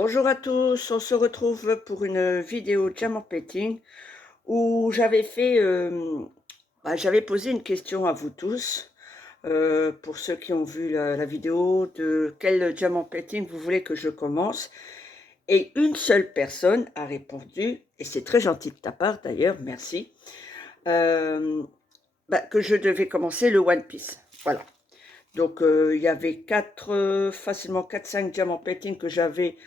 Bonjour à tous, on se retrouve pour une vidéo diamant painting où j'avais posé une question à vous tous, pour ceux qui ont vu la vidéo de quel diamant painting vous voulez que je commence. Et une seule personne a répondu, et c'est très gentil de ta part d'ailleurs, merci, euh, que je devais commencer le One Piece. Voilà. Donc il y avait facilement quatre cinq diamant painting que j'avais.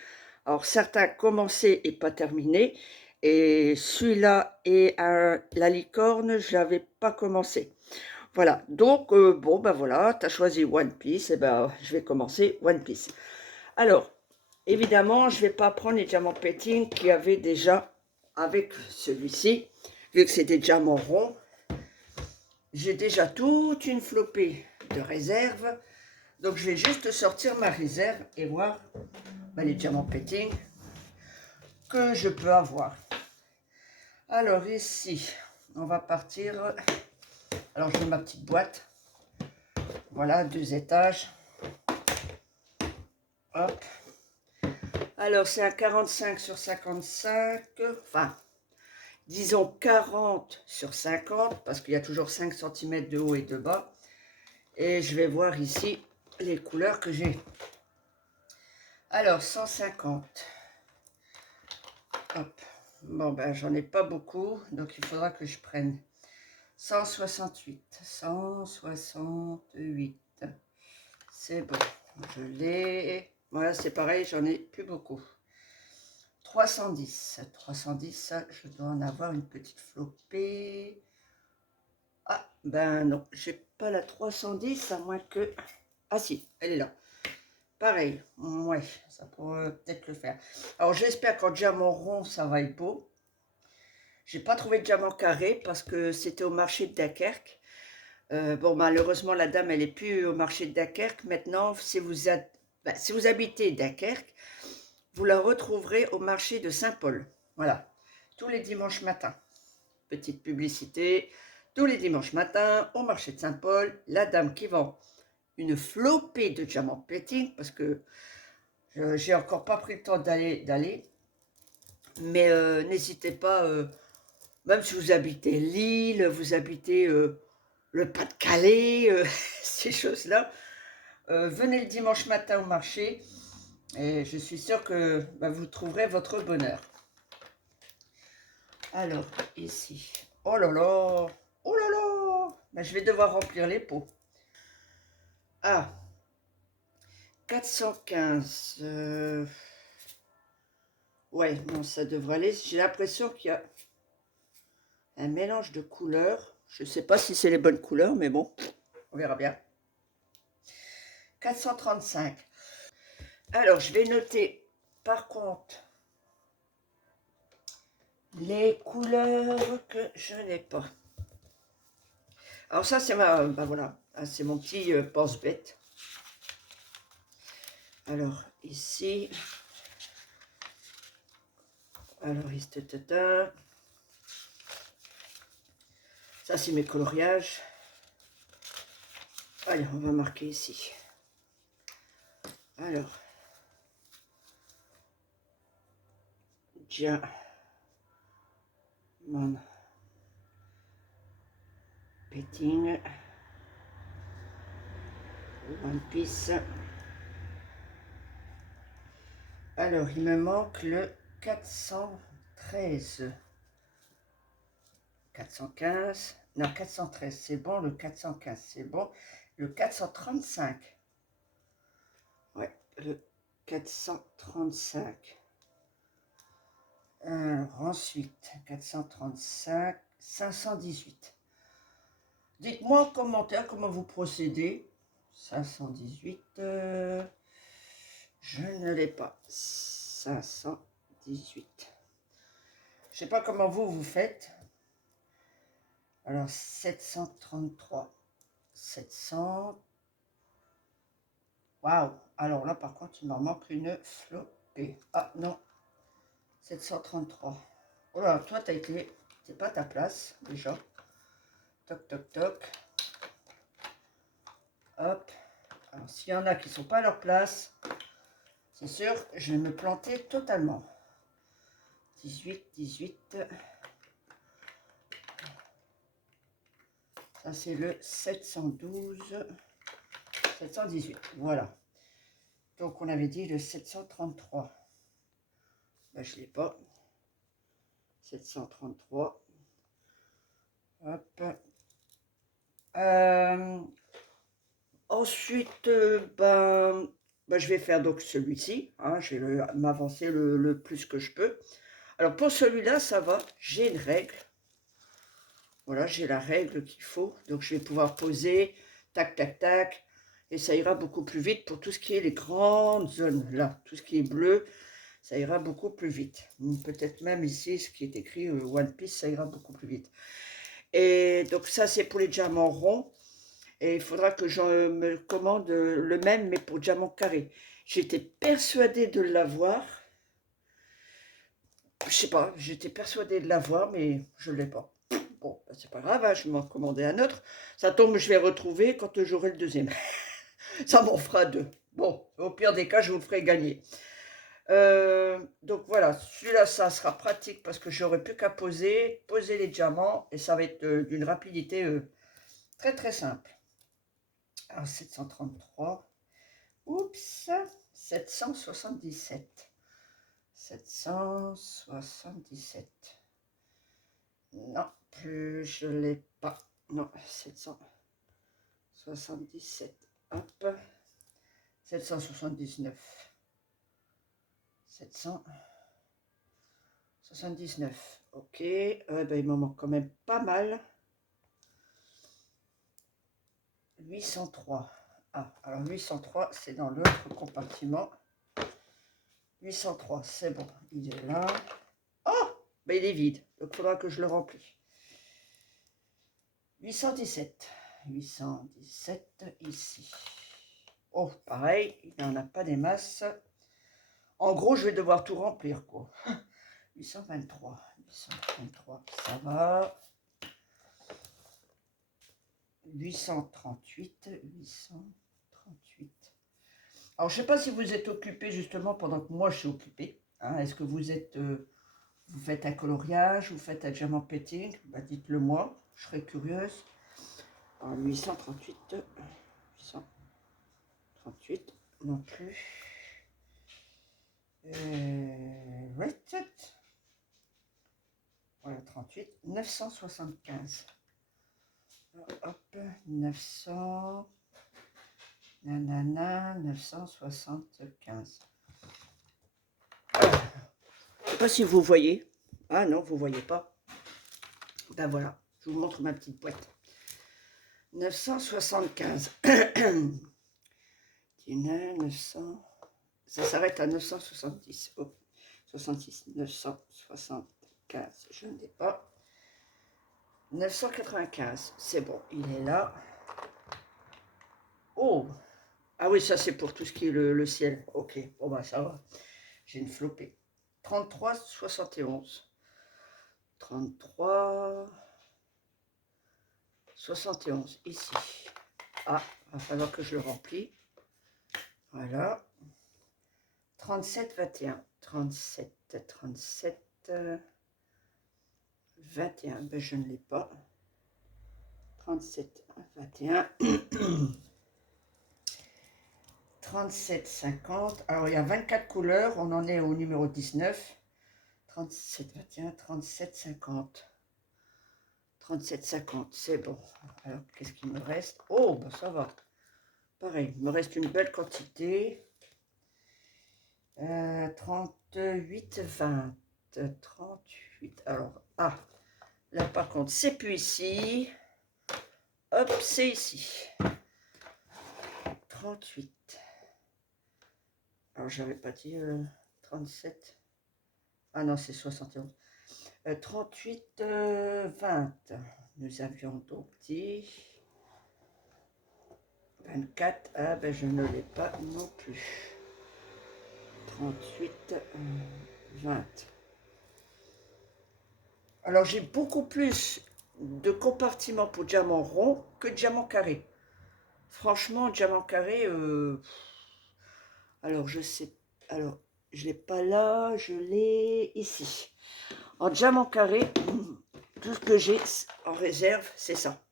Alors, certains commencés et pas terminés. Et celui-là et la licorne, je n'avais pas commencé. Voilà. Donc, bon, ben voilà, tu as choisi One Piece. Et ben, je vais commencer One Piece. Alors, évidemment, je ne vais pas prendre les diamants painting qu'il y avait déjà avec celui-ci. Vu que c'est des diamants ronds, j'ai déjà toute une flopée de réserves. Donc, je vais juste sortir ma réserve et voir les diamants painting que je peux avoir. Alors ici, on va partir. Alors j'ai ma petite boîte. Voilà, 2 étages. Hop. Alors c'est un 45 sur 55. Enfin, disons 40 sur 50 parce qu'il y a toujours 5 cm de haut et de bas. Et je vais voir ici les couleurs que j'ai. Alors 150. Hop. Bon ben j'en ai pas beaucoup, donc il faudra que je prenne 168. 168. C'est bon, je l'ai. Voilà, c'est pareil, j'en ai plus beaucoup. 310. 310, je dois en avoir une petite flopée. Ah, ben non, j'ai pas la 310, à moins que... Ah si, elle est là. Pareil, ouais, ça pourrait peut-être le faire. Alors j'espère qu'en diamant rond, ça va être beau. J'ai pas trouvé de diamant carré parce que c'était au marché de Dunkerque. Bon, malheureusement, la dame, elle n'est plus au marché de Dunkerque. Maintenant, si vous habitez Dunkerque, vous la retrouverez au marché de Saint-Paul. Voilà, tous les dimanches matins. Petite publicité, tous les dimanches matins, au marché de Saint-Paul, la dame qui vend une flopée de diamants painting, parce que j'ai encore pas pris le temps d'aller. Mais n'hésitez pas, même si vous habitez Lille, vous habitez le Pas-de-Calais, ces choses-là, venez le dimanche matin au marché et je suis sûre que vous trouverez votre bonheur. Alors, ici, oh là là, oh là là, je vais devoir remplir les pots. Ah, 415, ouais, bon, ça devrait aller. J'ai l'impression qu'il y a un mélange de couleurs. Je ne sais pas si c'est les bonnes couleurs, mais bon, on verra bien. 435. Alors, je vais noter, par contre, les couleurs que je n'ai pas. Alors ça, c'est voilà, c'est mon petit pense-bête. Alors, ici, alors, ici, ça, c'est mes coloriages. Allez, on va marquer ici. Alors, diamant painting, One Piece. Alors, il me manque le 413. 415. Non, 413, c'est bon. Le 415, c'est bon. Le 435. Ouais, le 435. Alors, ensuite, 435, 518. Dites-moi en commentaire comment vous procédez. 518, je ne l'ai pas. 518. Je ne sais pas comment vous faites. Alors, 733. 700. Waouh. Alors là, par contre, il m'en manque une flopée. Ah non. 733. Oh là, toi, t'es pas à ta place, déjà. Toc, toc, toc. Hop. Alors, s'il y en a qui ne sont pas à leur place, C'est sûr, je vais me planter totalement. 18, 18. Ça, c'est le 712, 718. Voilà. Donc, on avait dit le 733. Ben, je ne l'ai pas. 733. Hop. Ensuite, je vais faire donc celui-ci. Hein, je vais m'avancer le plus que je peux. Alors, pour celui-là, ça va. J'ai une règle. Voilà, j'ai la règle qu'il faut. Donc, je vais pouvoir poser, tac, tac, tac. Et ça ira beaucoup plus vite pour tout ce qui est les grandes zones. Là, tout ce qui est bleu, ça ira beaucoup plus vite. Peut-être même ici, ce qui est écrit One Piece, ça ira beaucoup plus vite. Et donc, ça, c'est pour les diamants ronds. Et il faudra que je me commande le même, mais pour diamant carré. J'étais persuadée de l'avoir. Je sais pas, j'étais persuadée de l'avoir, mais je ne l'ai pas. Bon, ben, c'est pas grave, hein, je vais m'en commander un autre. Ça tombe, je vais retrouver quand j'aurai le deuxième. Ça m'en fera deux. Bon, au pire des cas, je vous le ferai gagner. Donc voilà, celui-là, ça sera pratique parce que j'aurai plus qu'à poser les diamants et ça va être d'une rapidité très très simple. Alors 733, oups, 777. 777. Non, plus je ne l'ai pas. Non, 777. Hop. 779. 779. Ok. Ben, il m'en manque quand même pas mal. 803. Ah, alors 803, c'est dans l'autre compartiment. 803, c'est bon. Il est là. Oh, ben il est vide. Donc il faudra que je le remplis. 817. 817 ici. Oh, pareil, il n'y en a pas des masses. En gros, je vais devoir tout remplir, quoi. 823. 823, ça va. 838. 838. Alors, je ne sais pas si vous êtes occupé justement pendant que moi je suis occupé. Hein. Est-ce que vous êtes, vous faites un coloriage, vous faites un diamant petting? Bah, dites-le moi, je serais curieuse. Alors, 838. 838 non plus. Voilà, 38. 975. Hop, 900. Nanana, 975. Je ne sais pas si vous voyez. Ah non, vous ne voyez pas. Ben voilà, je vous montre ma petite boîte. 975. 900. Ça s'arrête à 970. Oh, 66. 975. Je ne l'ai pas. 995. C'est bon, il est là. Oh! Ah oui, ça c'est pour tout ce qui est le ciel. Ok, bon bah ça va. J'ai une flopée. 33, 71. 33, 71, ici. Ah, il va falloir que je le remplis. Voilà. 37, 21. 37, 37, 21. Ben, je ne l'ai pas. 37, 21. 37, 50. Alors, il y a 24 couleurs. On en est au numéro 19. 37, 21, 37, 50. 37, 50, c'est bon. Alors, qu'est-ce qu'il me reste? Oh, ben ça va. Pareil, il me reste une belle quantité. 38, 20. 38. Alors, ah, là par contre, c'est plus ici. Hop, c'est ici. 38. Alors, j'avais pas dit 37. Ah non, c'est 71. 38, 20. Nous avions donc dit 24. Ah ben, je ne l'ai pas non plus. 38, 20. Alors, j'ai beaucoup plus de compartiments pour diamant rond que diamant carré. Franchement, diamant carré, alors je sais. Alors, je ne l'ai pas là, je l'ai ici. En diamant carré, tout ce que j'ai en réserve, c'est ça.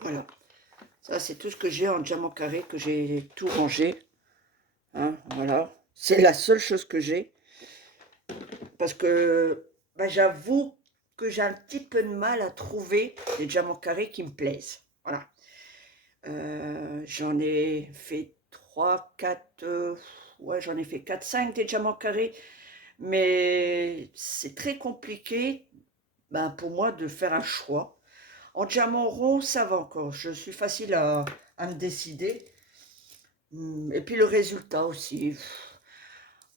Voilà. Ça, c'est tout ce que j'ai en diamant carré, que j'ai tout rangé. Hein, voilà. C'est la seule chose que j'ai. Parce que bah, j'avoue que j'ai un petit peu de mal à trouver des diamants carrés qui me plaisent. Voilà. J'en ai fait 3, 4, ouais, j'en ai fait 4, 5 des diamants carrés. Mais c'est très compliqué ben, pour moi de faire un choix. En diamant rond, ça va encore. Je suis facile à me décider. Et puis le résultat aussi.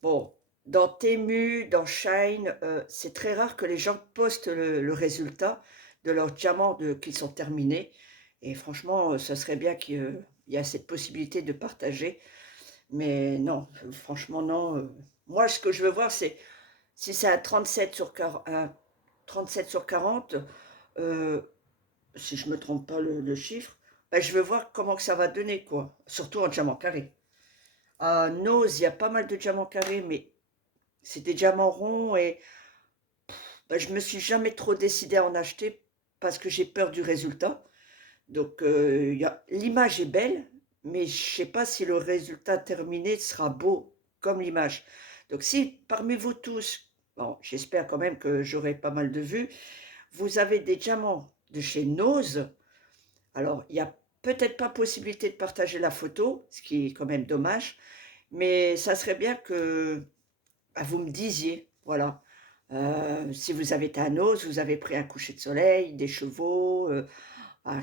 Bon, dans Temu, dans Shine, c'est très rare que les gens postent le résultat de leurs diamants qui sont terminés. Et franchement, ce serait bien qu'il y ait cette possibilité de partager. Mais non, franchement, non. Moi, ce que je veux voir, c'est si c'est un 37 sur 40, un 37 sur 40, si je ne me trompe pas le chiffre, ben, je veux voir comment que ça va donner, quoi. Surtout en diamant carré. À Nose, il y a pas mal de diamants carrés, mais c'est des diamants ronds et ben, je me suis jamais trop décidée à en acheter parce que j'ai peur du résultat. Donc, l'image est belle, mais je ne sais pas si le résultat terminé sera beau comme l'image. Donc, si parmi vous tous, bon, j'espère quand même que j'aurai pas mal de vues, vous avez des diamants de chez Nose, alors il n'y a peut-être pas possibilité de partager la photo, ce qui est quand même dommage, mais ça serait bien que bah, vous me disiez, voilà, si vous avez été à Nose, vous avez pris un coucher de soleil, des chevaux,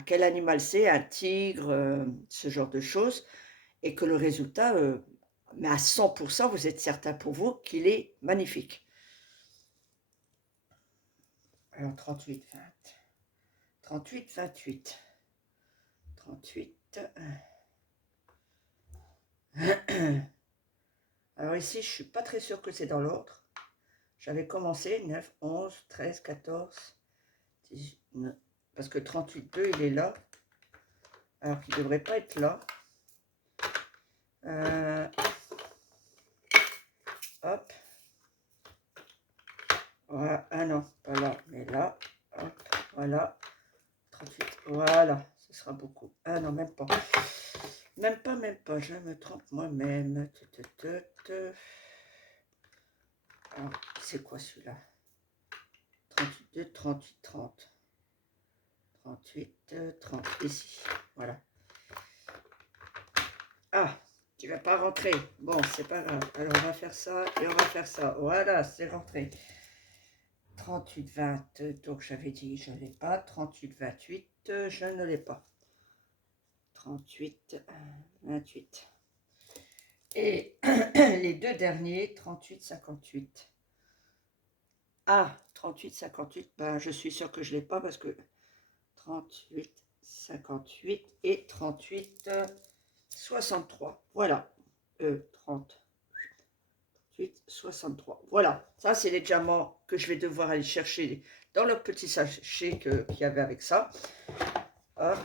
quel animal c'est, un tigre, ce genre de choses, et que le résultat, mais à 100%, vous êtes certain pour vous qu'il est magnifique. Alors 38, 20, 38, 28, 38. Alors ici, je ne suis pas très sûre que c'est dans l'ordre. J'avais commencé 9, 11, 13, 14, 19, parce que 38,2, il est là. Alors qu'il ne devrait pas être là. Hop. Voilà. Ah non, pas là, mais là. Hop. Voilà. 38. Voilà. Ce sera beaucoup. Ah non, même pas. Même pas, même pas. Je me trompe moi-même. Alors, c'est quoi celui-là? 38, 38, 30. 38, 30. Ici. Voilà. Ah, tu vas pas rentrer. Bon, c'est pas grave. Alors, on va faire ça et on va faire ça. Voilà, c'est rentré. 38, 20. Donc, j'avais dit, je ne l'ai pas. 38, 28. Je ne l'ai pas. 38, 28. Et les deux derniers, 38, 58. Ah, 38, 58. Ben, je suis sûre que je ne l'ai pas parce que 38, 58 et 38, 63. Voilà. 30. 63. Voilà, ça c'est les diamants que je vais devoir aller chercher dans le petit sachet qu'il y avait avec ça. Hop,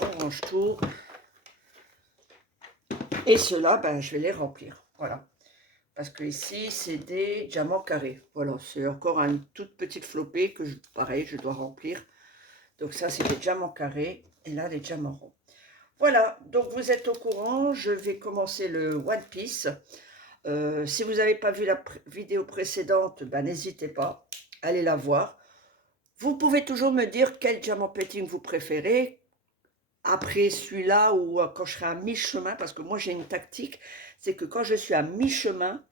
on range tout. Et ceux-là, ben, je vais les remplir. Voilà. Parce que ici, c'est des diamants carrés. Voilà, c'est encore une toute petite flopée que, pareil, je dois remplir. Donc ça, c'est des diamants carrés. Et là, les diamants ronds. Voilà, donc vous êtes au courant. Je vais commencer le One Piece. Si vous n'avez pas vu la vidéo précédente, ben, n'hésitez pas, allez la voir. Vous pouvez toujours me dire quel diamant painting vous préférez, après celui-là ou quand je serai à mi-chemin, parce que moi j'ai une tactique, c'est que quand je suis à mi-chemin,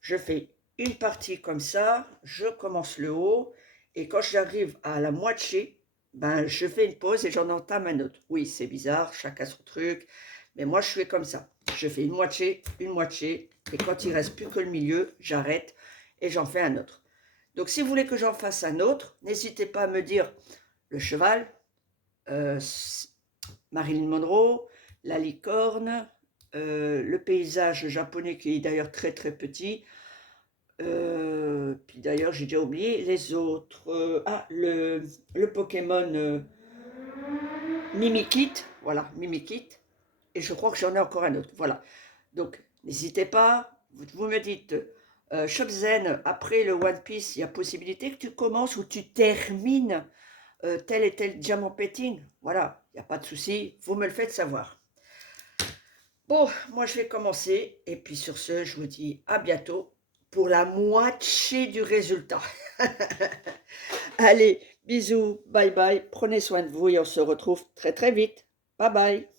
je fais une partie comme ça, je commence le haut, et quand j'arrive à la moitié, ben, je fais une pause et j'en entame un autre. Oui, c'est bizarre, chacun son truc, mais moi je fais comme ça. Je fais une moitié, et quand il reste plus que le milieu, j'arrête et j'en fais un autre. Donc si vous voulez que j'en fasse un autre, n'hésitez pas à me dire le cheval, euh, Marilyn Monroe, la licorne, le paysage japonais qui est d'ailleurs très très petit. Puis d'ailleurs j'ai déjà oublié les autres. Le Pokémon Mimikit, voilà, Mimikit. Et je crois que j'en ai encore un autre. Voilà. Donc n'hésitez pas, vous me dites, Shopzen, après le One Piece, il y a possibilité que tu commences ou tu termines tel et tel diamant petting. Voilà, il n'y a pas de souci, vous me le faites savoir. Bon, moi je vais commencer et puis sur ce, je vous dis à bientôt pour la moitié du résultat. Allez, bisous, bye bye, prenez soin de vous et on se retrouve très très vite. Bye bye.